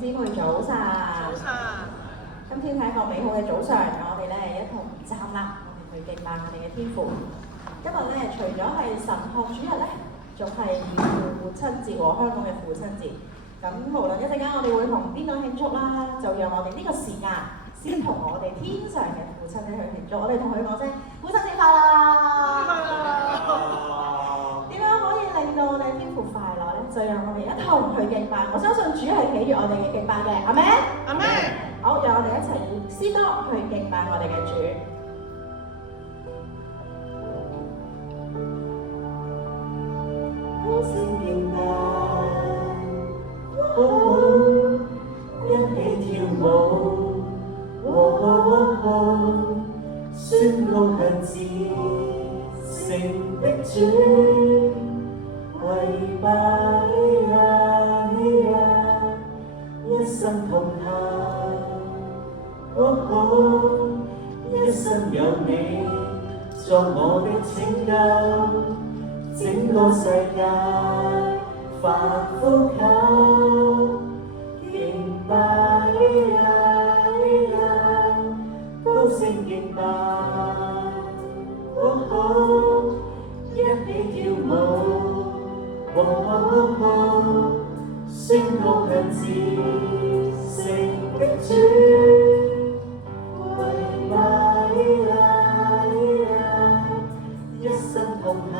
姊妹早晨，今天係一個美好嘅早上，我哋咧一同站立，我哋去敬拜我哋嘅天父。今日咧除咗係神學主日咧，仲係父親節喎，香港嘅父親節。咁無論一陣間我哋會同邊個慶祝啦，就讓我哋呢個時間先同我哋天上嘅父親咧去慶祝。我哋同佢講聲父親節快樂！點樣可以令到我哋天父快樂咧？就讓我哋一同去敬拜。我相信主係喜悅我哋嘅敬拜嘅，阿們，阿們。好，讓我哋一齊以詩歌去敬拜我哋嘅主。高聲敬拜，一起跳舞，宣告向至聖的主。跪拜一生同行，一生有你作我的拯救，整個世界發呼求，敬拜高聲敬拜，一起跳舞。宣告向至聖的主，跪拜一生同行，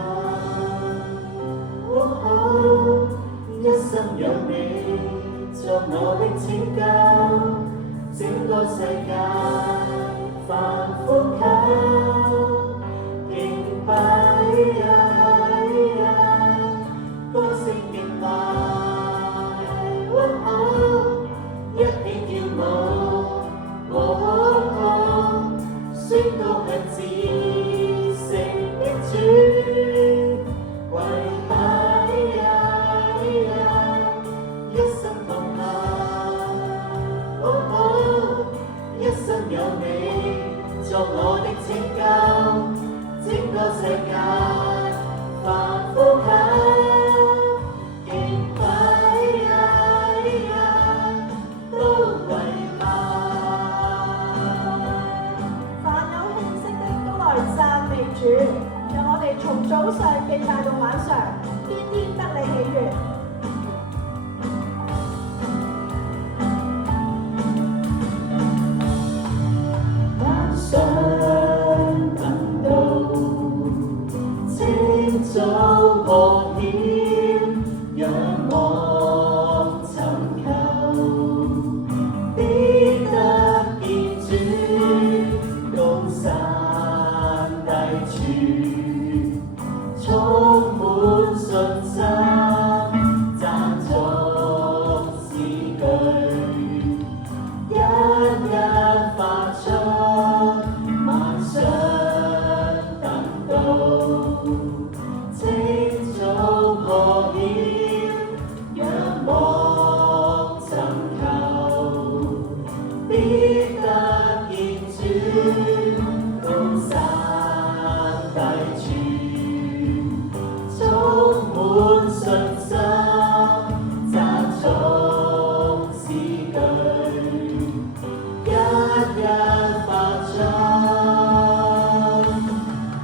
一生有你作我的拯救，整個世界發呼求，敬拜高聲敬拜，一起跳舞，宣告向至聖的主，跪拜一生同行，一生有你作我的拯救，整個世界發呼求。讓我哋從早上敬拜到晚上，天天得你喜悅。晚上等到清早破曉，仰望尋求，必得見主高山。充滿信心，讚頌詩句，一一發出，晚上等到清早破曉，仰望尋求，必得見主高山。充滿信心，讚頌詩句，一一發出，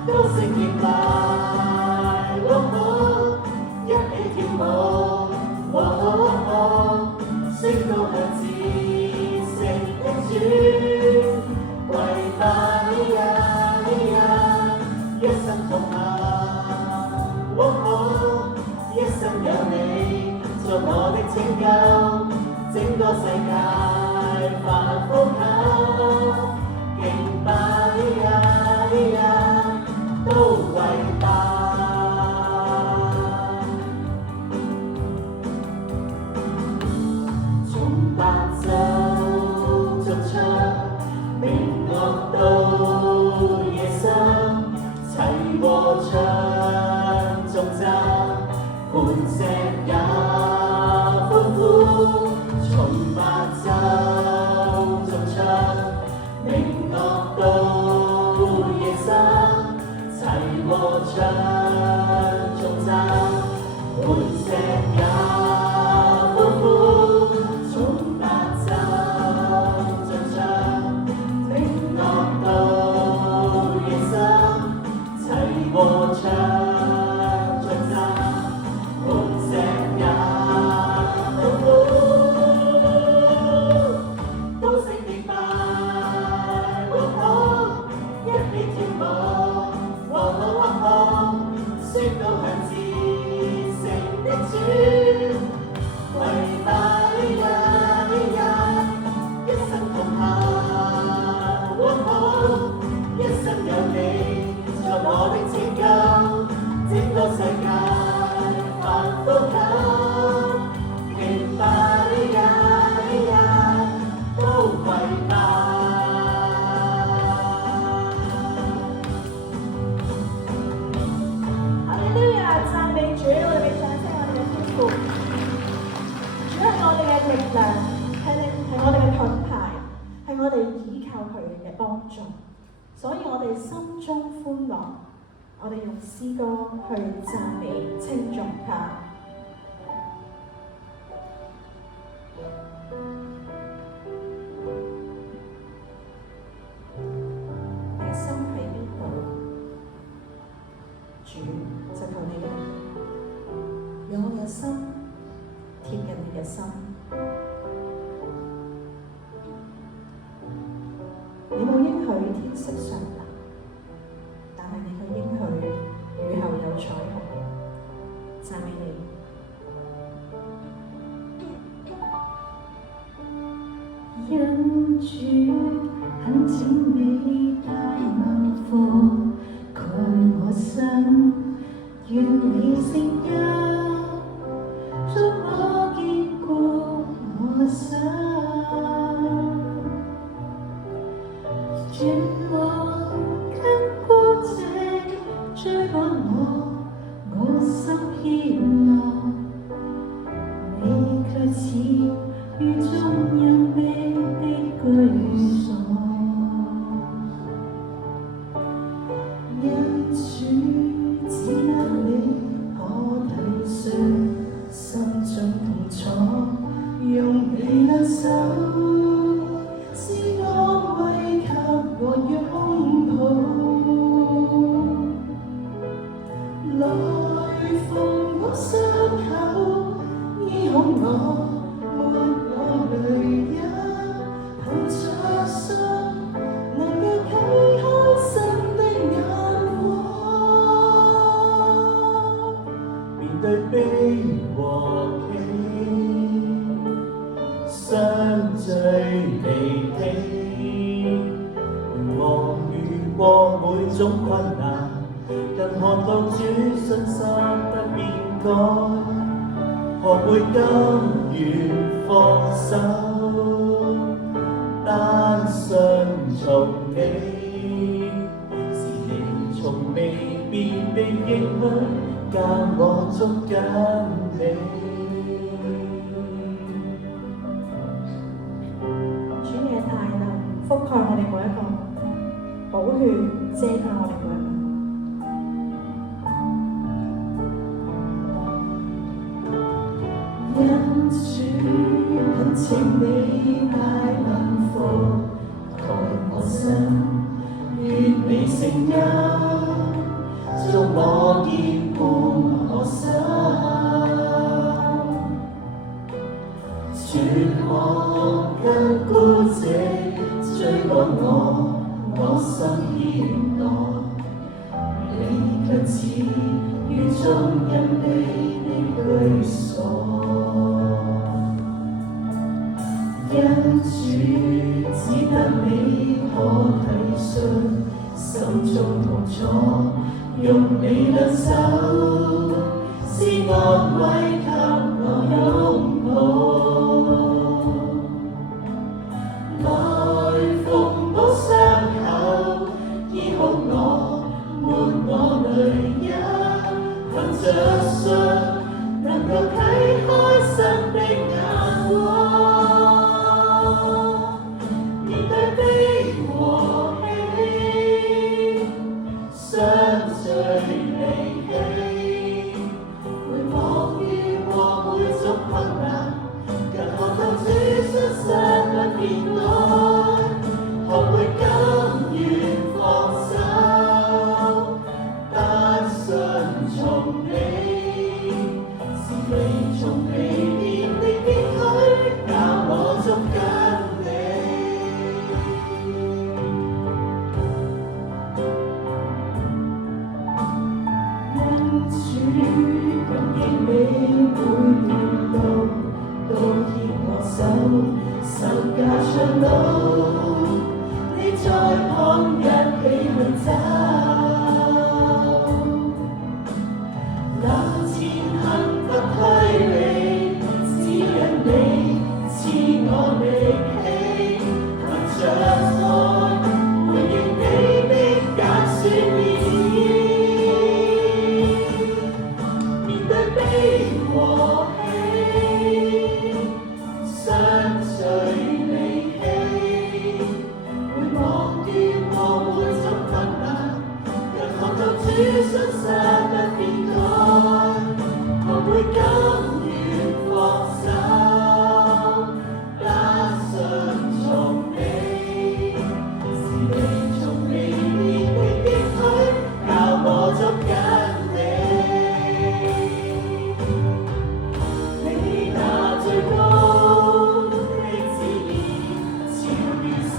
高聲敬拜，一起跳舞，宣告向至聖的主，跪拜一生同行。一生有你作我的拯救，整個世界發呼求，敬拜都跪拜。和唱頌讚，磐石也歡呼，從白晝頌唱，明樂到夜深，齊和唱頌讚，磐石也歡呼，從白晝頌唱，明樂到夜深，齊和唱。所以我哋心中歡樂，我哋用詩歌去讚美稱頌他。你嘅心喺邊度？主就求你讓我嘅心貼近你嘅心。你冇應許天色常藍，但係你嘅應許雨後有彩虹，讚美你。因主懇請你大能覆蓋我心，願你聲音祝我堅固我心。絕望跟孤寂追趕我心險惡，你卻似雨中隱秘的居所。因主只得你可體恤心中痛楚，用你兩手是安慰給我擁抱，來縫我傷口，醫好我，抹我淚印，抱着心，能夠啟開新的眼光。面對悲和喜，相聚離棄，我遇過每種困難，更看到主信心不變改，學會甘願放手，單相從你，是你從未變的應許，教我捉緊你。主嘅大能覆蓋我哋每一個，寶血遮蓋我哋每一個。因主懇請你大能覆蓋我心，願你聲音祝我堅固我心。絕望跟孤寂追趕我心險惡，你卻似雨中隱秘的居所。因主只得你可體恤心中痛楚，用你兩手是安慰給我擁抱，來縫補傷口，醫好我，抹我淚着信，能夠啟開新的眼光，面對悲和喜，相隨離棄，會忘於過每種困難，更看到主出世不變改，學會甘願放手，單順從你，是你從未變的應許，教我捉緊你。因主感應你每段路，都牽我手，十架長路，你在旁一起去走。前行不推理，只因你賜我力氣，憑着愛回應你的揀選意，面對悲和喜，相隨離棄，會忘於過每種困難，更看到主信實不變改。會甘願放手，單順從你，是你從未變的應許，教我捉緊你。你那最高的旨意，超越世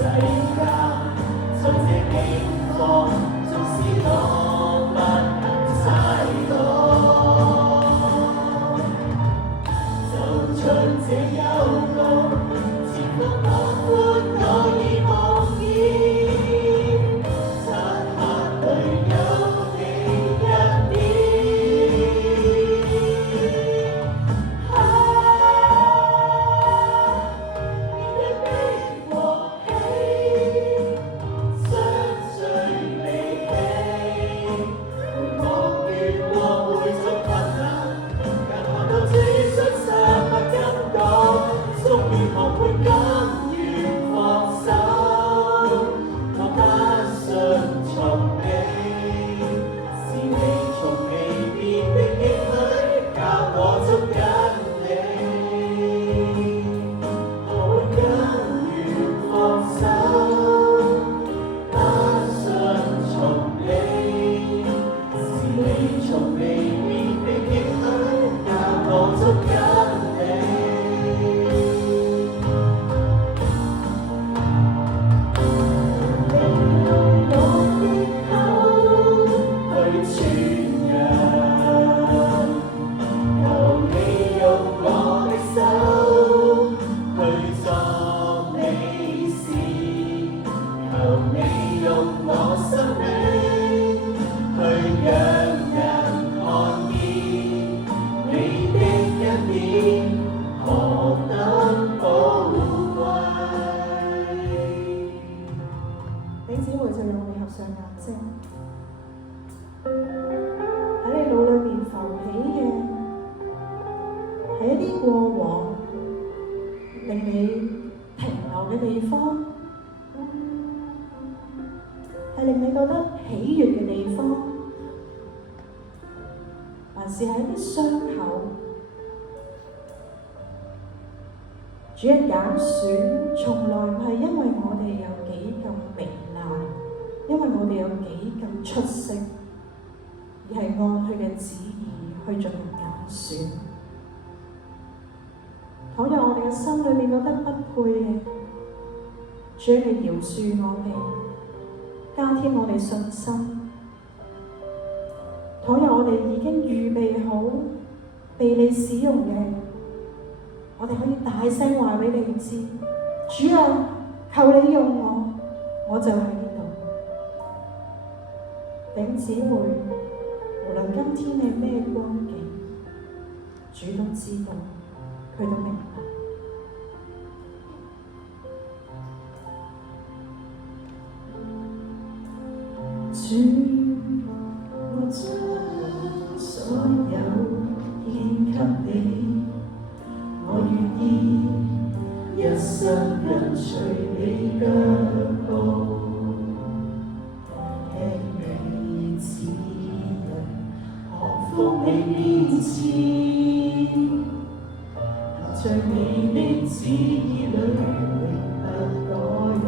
界，在這境況，縱使我不能猜到。這幽谷，前方廣闊可以望見，漆黑裏有你一點。面對悲和喜，相隨離棄，會忘於過每種困難，更看到主信實不敢講，終於學會甘願放手，我單順從你，是你從未變的應許，教我捉緊你，學會甘願放手，單順從你，是你從未變的應許，教我捉緊你。弟兄姊妹就用你合上眼睛，喺你腦裏面浮起嘅係一啲過往令你停留嘅地方，係令你覺得喜悅嘅地方，還是係一啲傷口？主嘅揀選從來唔係因為我哋有幾咁榮耀，因為我哋有幾咁出色，而係按佢嘅旨意去進行揀選。倘若我哋嘅心裏面覺得不配嘅，主你饒恕我哋，加添我哋信心。倘若我哋已經預備好被你使用嘅，我哋可以大聲話俾你知，主啊，求你用我，我就喺呢度。弟兄姊妹，無論今天係咩光景，主都知道，佢都明白。主，我將所有伏你面前，在你的旨意裏永不改變。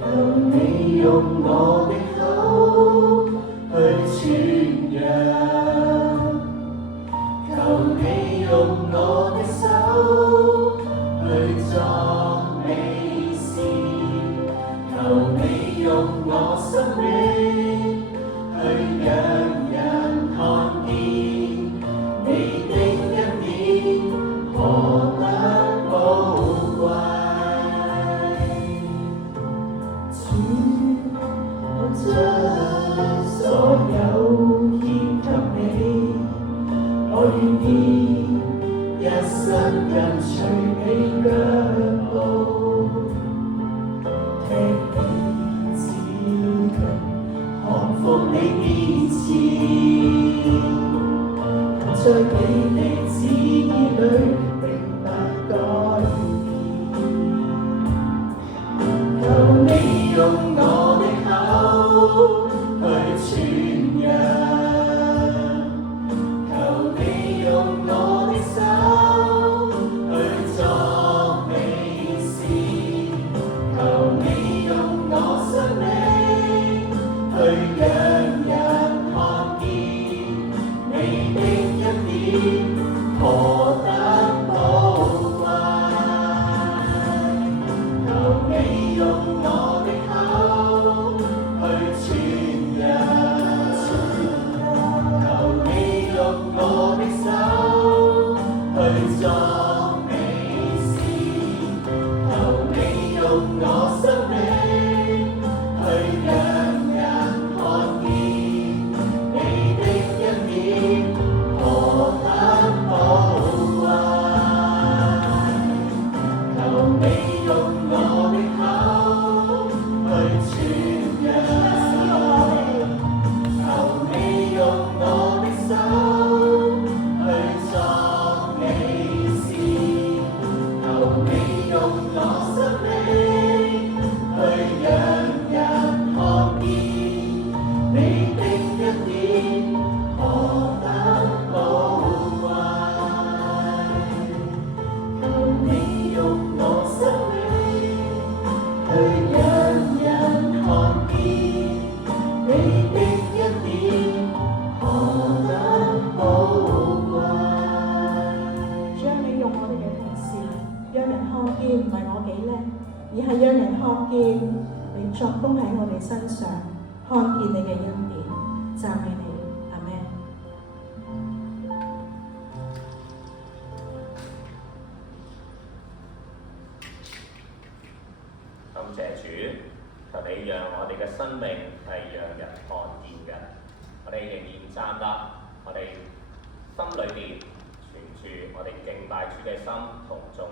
求你用我的口去傳揚，求你用我的手去作美事，求你用我生命去讓人看見你的恩典何等寶貴。主，我將所有獻給你，我願意一生跟隨你腳步，聽你指引，降服你面前，在你的旨意裏永不改變。求你用我的口去傳揚，求你用我的手去作美事，求你用我生命去讓人看見你的恩典何等寶貴。求你用我的口去傳揚，求你用我的手去作美事，求你用我生命去讓人看見你的恩典何等寶貴。求你用我的口去傳揚，求你用我的手去作美事，求你用我生命去讓人看見你的恩典何等寶貴。求你用我生命去讓人看見你的恩典何等寶貴。將你用我哋嘅同事，讓人看見唔係我幾叻，而係讓人看見你作工喺我哋身上，看見你嘅恩典，讚美你，阿們。感謝主，求你讓我哋嘅生命係讓人看見嘅。我哋仍然站立，我哋心裏邊存住我哋敬拜主嘅心，同眾